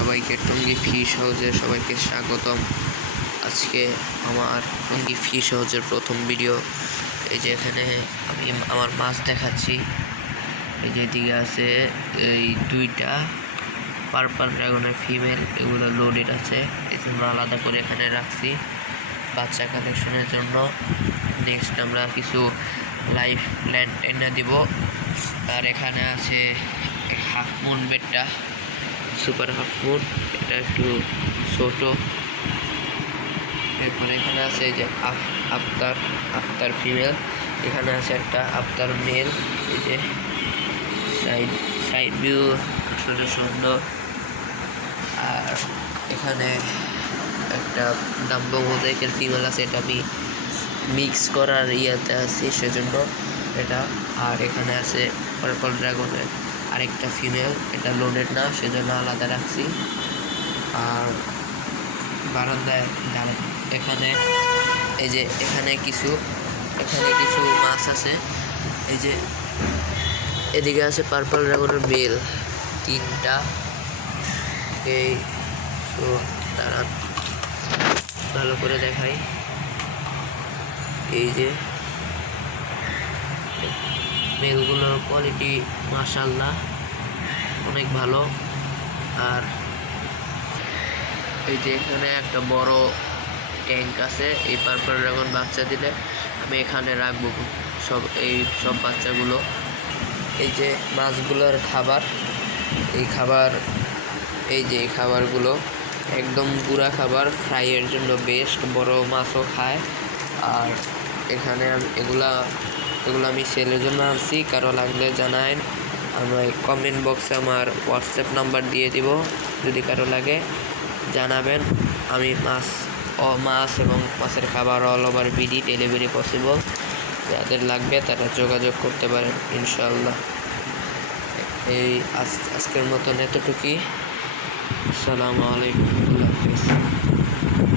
সবাইকে টঙ্গী ফিশ হাউসে সবাইকে স্বাগতম। আজকে আমার টঙ্গী ফিশ হাউসের প্রথম ভিডিও। এই যে এখানে আমি আমার মাছ দেখাচ্ছি। এই যে এদিকে আছে এই দুইটা পার্পল ড্রাগনের ফিমেল, এগুলো লোডেড আছে, এই জন্য আলাদা করে এখানে রাখছি বাচ্চা কালেকশনের জন্য। নেক্সট আমরা কিছু লাইফ প্ল্যান্ট এনে দিব। আর এখানে আছে হাফ মুন বেডটা, সুপার হাফ মুন, এটা একটু ছোট। এরপরে এখানে আছে যে আফতার ফিমেল, এখানে আছে একটা আফতার মেল। এই যে সাইড ভিউ আসলে সুন্দর। আর এখানে একটা ডাম্বো মোজাইকের ফিমেল আছে, এটা আমি মিক্স করার ইয়াতে আছি সেজন্য এটা। আর এখানে আছে পার্পল ড্রাগনের আরেকটা ফিমেল, এটা লোডেড না সেজন্য আলাদা রাখছি। আর বারান্দায় এখানে এই যে এখানে কিছু মাছ আছে। এই যে এদিকে আছে পার্পল ড্রাগনের মেল তিনটা। এই তো তারা ভালো করে দেখাই, এই যে মেলগুলোর কোয়ালিটি মাশাআল্লাহ অনেক ভালো। আর এই যে এখানে একটা বড় ট্যাঙ্ক আছে, এই পার্পল ড্রাগন বাচ্চা দিলে আমি এখানে রাখবো সব বাচ্চাগুলো। এই যে মাছগুলোর খাবার, এই খাবারগুলো একদম গুঁড়া খাবার, ফ্রাইয়ের জন্য বেস্ট, বড় মাছও খায়। আর এখানে এগুলো আমি সেলের জন্য আনছি, কারো লাগলে জানায়। আমার কমেন্ট বক্সে আমার হোয়াটসঅ্যাপ নাম্বার দিয়ে দিব, যদি কারো লাগে জানাবেন। আমি মাছ এবং মাছের খাবার all over BD delivery possible. যাদের লাগবে তারা যোগাযোগ করতে পারেন ইনশাআল্লাহ। এই আজকের মতন এতটুকুই। আসসালামু আলাইকুম, আল্লাহ হাফিজ।